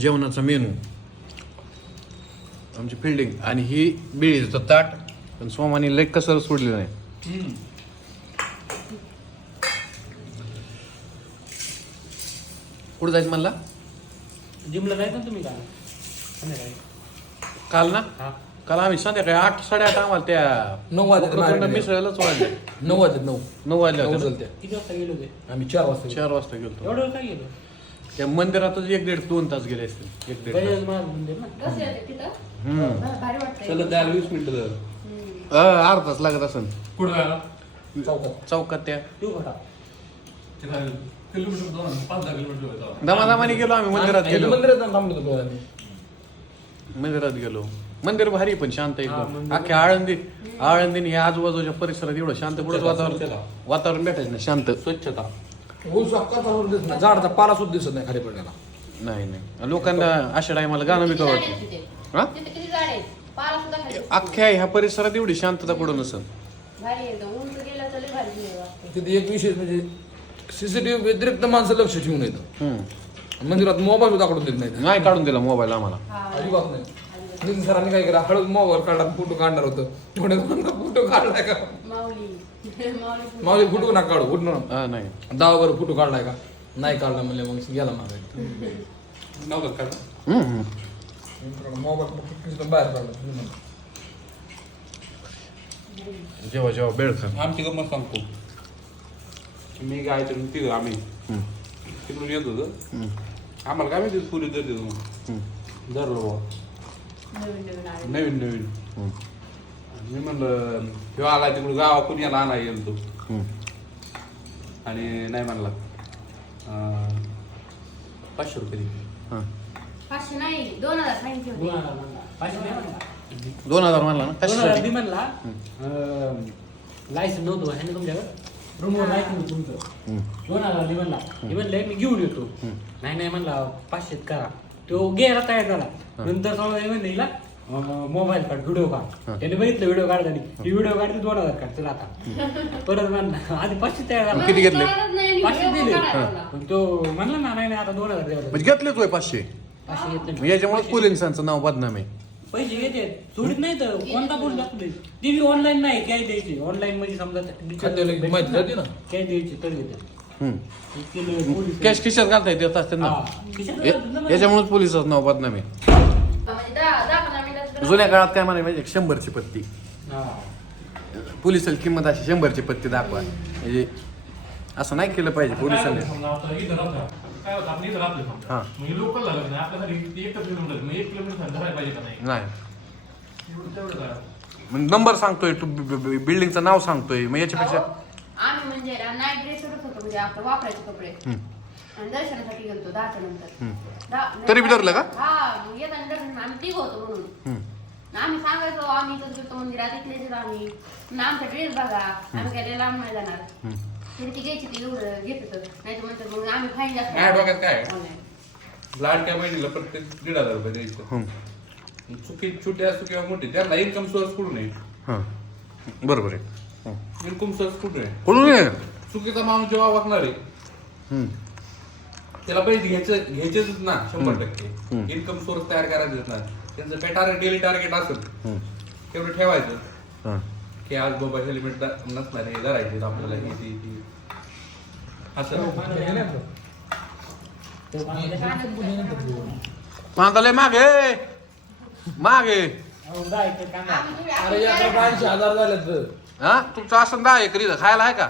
जेवणाचा मेनू आमची फिल्डिंग आणि ही बिळीचं ताट. पण सोमाने लय कसर सोडलेलं नाही. कुठं जायचं म्हणला? जिमला जायचं ना तुम्ही संध्याकाळी. काल ना? हा. काल आम्ही संध्याकाळी आठ साडेआठ आम्हाला त्या नऊ माझ्याकडे. मिसळायलाच वाजले नऊ वाजले नऊ. नऊ वाजले नऊ होते ना? चालते किती वाजता गेलो ते आम्ही चार वाजता. चार वाजता गेलो एवढं काय गेलो? त्या मंदिरातच एक दीड दोन तास गेले असतील. एक दीड तास. तिथं? हम्म. भारी वाटतंय. द्यायला वीस मिनिटं. अं, अर्धा तास लागत असेल. कुठं जायला चौकात. त्या तू पाच दहा किलोमीटर दमादमाने गेलो आम्ही मंदिरात आणि गेलो. मंदिरात जाऊन थांबलो होतो आम्ही. मंदिरात गेलो. मंदिर भारी पण शांत हा, एकदम मंदिर- अख्ख्या आळंदी आळंदीने हे आजूबाजूच्या परिसरात एवढं शांत कुठंच वातावरण स्वच्छता. वातावरण भेटायचं ना शांत. स्वच्छता. ऊस अख्खा चालून दिसत नाही झाडचा पाला सुद्धा दिसत नाही खाली पडलेला नाही नाही लोकांना अशा टायमाला गाणं बी आहेत तिथे? हा तिथे किती झाडे आहेत? पाला सुद्धा खाली दिसत अख्ख्या ह्या परिसरात एवढी शांतता कुठं नसल नाही. भारी आहे एकदम. उंच गेलं तरी भारी view वाटते. तिथे एक विशेष म्हणजे सीसीटीव्ही व्यतिरिक्त माणसं लक्ष ठेवून येतं हम्म. मंदिरात मोबाईल सुद्धा काढून देत नाही नाही काढून दिला मोबाईल आम्हाला हा. अजिबात नाही नितीन सरांनी काय केलं? हळद मोबाईल काढला फोटो काढणार होतं. थोडे फोटो काढलाय का? माऊली. फोटो. ना काढू उठणं हा, नाही. दहा वर फोटो काढलाय का? नाही काढला म्हणले मग गेला माझा नव्हतं का हम्म, हम्म. मोबाईल बाहेर काढला जेव्हा जेव्हा बेळ खा. आमची गंमत सांगतो. मी गायचं तिघ आम्ही. तिकडून येत होतो. आम्हाला काय माहिती पुरी दर देतो. धरलो बुवा. नवीन नवीन आले. नवीन नवीन हम्म. मी म्हणलं ह्यो आला तिकडून गावा कुणी याला आणा येईल तो. आणि नाही म्हणला अं, पाचशे रुपये दे. हा. पाचशे नाही दोन हजार सांगितले दोन होते. हजार म्हणला पाचशे नाही म्हणला दोन हजार म्हणला ना दोन हजार कशासाठी मी म्हणला लायसन नव्हतं आहे ना तुमच्याकडे रूमवर लायसन होतं तुमचं हम्म. दोन हजार मी म्हणला मी म्हणलं मी घेऊन येतो. नाही नाही म्हणला पाचशेत करा तो गेला तयार झाला. हा. नंतर समजा म्हणलं मोबाईल काढ व्हिडिओ. काढ. त्याने बघितलं व्हिडिओ काढताना ही. व्हिडिओ काढते दोन हजार काढ चला आता. परत म्हणला आधी पाचशे तयार झाला. किती घेतले? आणि पाचशे दिले. पण तो म्हणला ना नाही नाही आता दोन हजार द्यावं म्हणजे घेतलेच होय पाचशे? पाचशे घेतले. याच्यामुळे पोलिसांचं नाव बदनाम आहे. पैसे घेते. सोडित नाही तर कोणता पोलीस दाखवते ती बी ऑनलाईन नाही कॅश द्यायची. ऑनलाईन मध्ये समजा ना. कॅश द्यायची तर घेते. कॅश खिशात घालता येते हा. या- घालतात ना. याच्यामुळेच पोलिसाचं नाव बदनाम म्हणजे जुन्या काळात काय म्हणे म्हणजे शंभरची पत्ती. हा. पोलिसाला किंमत अशी शंभरची पत्ती दाखवा. म्हणजे असं नाही केलं पाहिजे पोलिसांनी. हा. नाही? नंबर सांगतोय तू बिल्डिंगचं नाव सांगतोय. मग याच्यापेक्षा म्हणजे आपण वापरायचे कपडे. आणि दर्शनासाठी गेलतो दहाच्या नंतर. दहा- तरी बी धरलं का? हा मग येताना दर्शन आम्ही तिघ होतो म्हणून. आम्ही सांगायचो आम्ही इथं मंदिरात इथलेच आम्ही आमचा ड्रेस बघा आम्ही काय लय लांब नाही जाणार हम्म. तरी ती घ्यायची ती एवढं घेत होतं नाही तर म्हणतात मग आम्ही फाईन जास्त माझ्या डोक्यात काय आहे? online. लाडक्या बहिणीला प्रत्येक दीड हजार रुपये द्यायचं. चुकी छोटी असो किंवा मोठी त्यांना इन्कम सोर्स कुठून आहे हां बरोबर आहे हं. इन्कम सोर्स कुठून आहे कुठून आहे? चुकीचा माणूस जेव्हा वागणार आहे हम्म. त्याला पैसे घ्यायचे घ्यायचेच ना शंभर. टक्के. इन्कम सोर्स तयार करायचे ना. त्यांचं काय टार्गेट डेली टार्गेट असेल हम्म. तेवढं ठेवायचं. हां. की आज बाबा हेल्मेट नसणार हे धरायचे आपल्याला हे ते ते. असं. कांदा लय मागे मागे. अरे ऐंशी हजार हा? तुमचं असं दहा एकरी खायला आहे का?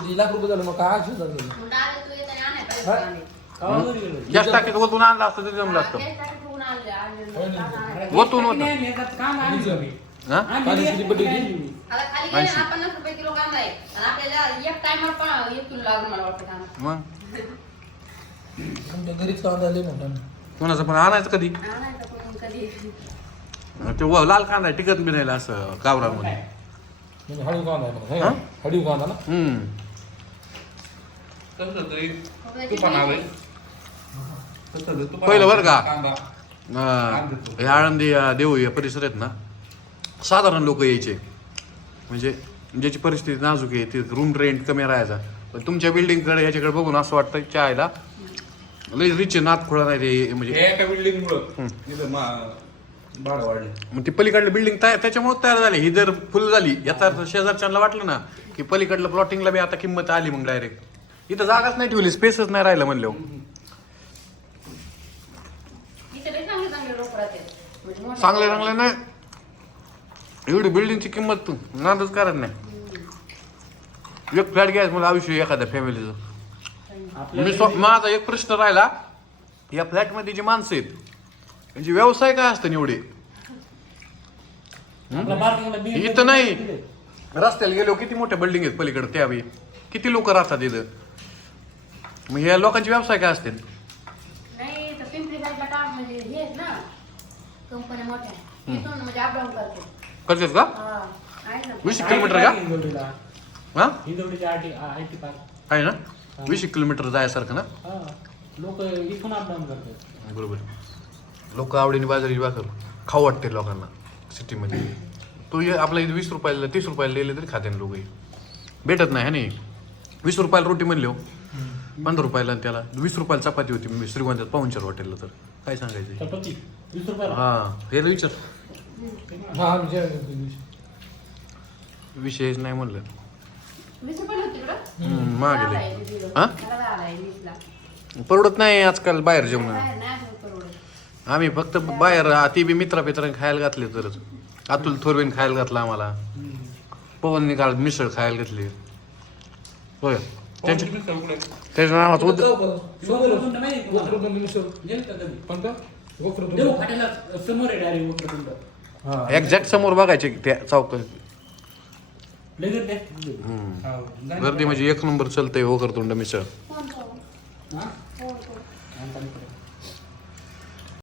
किती लाख रुपये झाले मग काय झाले? मग तू येताना पाहिजे होतं आम्ही. गॅस टाकीत ओतून आणलं असतं ते जमलं हा, असतं गॅस टाकी ठेवून आणले, आणले, होय ना. आणायला. ओतून ओतून नाही, नाही, याचं काम आहे. आमचं. हा? आम्ही पाणी एक किती पडली? नाही. आता खाली गेले ऐंशी. ना पन्नास रुपये किलो कांदा आहे. आणि आपल्याला एक टायमर पण एक किलो लागून मला वाटतं कांदा. मग? आमच्या घरीच कांदा आले मोठा कोणाचं पण आणायचं कधी? आणायचं पण कधी? ते व- लाल कांदा टिकत बी नाही असं गावरामध्ये म्हणजे हळू कांदा आहे है? हळू कांदा ना? हम्म. तरी? आलंय. पहिलं बरं का? कांदा. अं, हे आळंदी अं, देऊ या परिसर आहेत ना? साधारण लोक यायचे. म्हणजे ज्याची परिस्थिती नाजूक आहे ते रूम रेंट कमी राहायचा. पण तुमच्या बिल्डिंगकडे ह्याच्याकडे बघून असं वाटतं चायला लय रिच नाथ खोळा नाही रे म्हणजे. हे एका बिल्डिंग मुळे इथं मा- भाडं वाढले. मग ती पलीकडलं बिल्डिंग तयार त्याच्यामुळे तयार झाली. ही जर फुल झाली याचा अर्थ शेजारच्यांना वाटलं ना की पलीकडलं प्लॉटिंगला बी आता किंमत आली मग डायरेक्ट इथं जागाच नाही ठेवली स्पेसच नाही राहिलं म्हणलं इथे चांगले चांगले रोप राहतात. म्हणजे मोठे- चांगले चांगले नाही. एवढी बिल्डिंगची किंमत नादच करत नाही. एक फ्लॅट घ्यायचं मला आयुष्य एखाद्या फॅमिलीचं मी स्व- माझा एक प्रश्न राहिला या फ्लॅटमध्ये जी माणसं आहेत म्हणजे व्यवसाय काय असतं एवढे बी- इथं नाही. रस्त्याला गेलो किती मोठ्या बिल्डिंग आहेत पलीकडे त्या बी किती लोक राहतात इथं? मग या लोकांचे व्यवसाय काय असते नाही तर पिंपरी साईडला काम म्हणजे हे आहेत ना कंपन्या मोठ्या म्हणजे अपडाऊन करते. का? हा आहे ना. वीस किलोमीटर का? हिंगोलीला. हा? हिंगोलीच्या I T I T park आहे ना? वीस किलोमीटर जायसारखं ना? हा. लोक इथून अपडाऊन करतात. बरोबर. लोक आवडीने बाजारी भाकर खाऊ वाटते लोकांना सिटीमध्ये. तो ये आपल्या इथे वीस रुपयाला तीस रुपयाला दिले तरी खाते लोक भेटत नाही है नाही? वीस रुपयाला रोटी म्हणले हो. पंधरा रुपयाला आणि त्याला वीस रुपयाला चपाती होती. मी श्रीगोंद्यात पाहुणचार हॉटेलला तर. काय सांगायचं? चपाती? वीस रुपयाला? हा हे विचार. हा दिवशी. विषयच नाही म्हणलं. वीस होते हम्म, महाग आहे. हा? दहाला आहे वीसला. परवडत नाही आजकाल बाहेर जेवण. बाहेर नाही असं परवडत. आम्ही फक्त बाहेर आ, ती बी मित्रा पित्रांनी खायला घातले तरच. अतुल थोरवेन खायला घातला आम्हाला. पवन काल मिसळ खायला घातली. होय. त्यांच्या त्याच्या नावात उद हा. एक्झॅक्ट समोर बघायचे त्या चौक. गर्दी म्हणजे एक नंबर चलतंय हो करतोंड मिसळ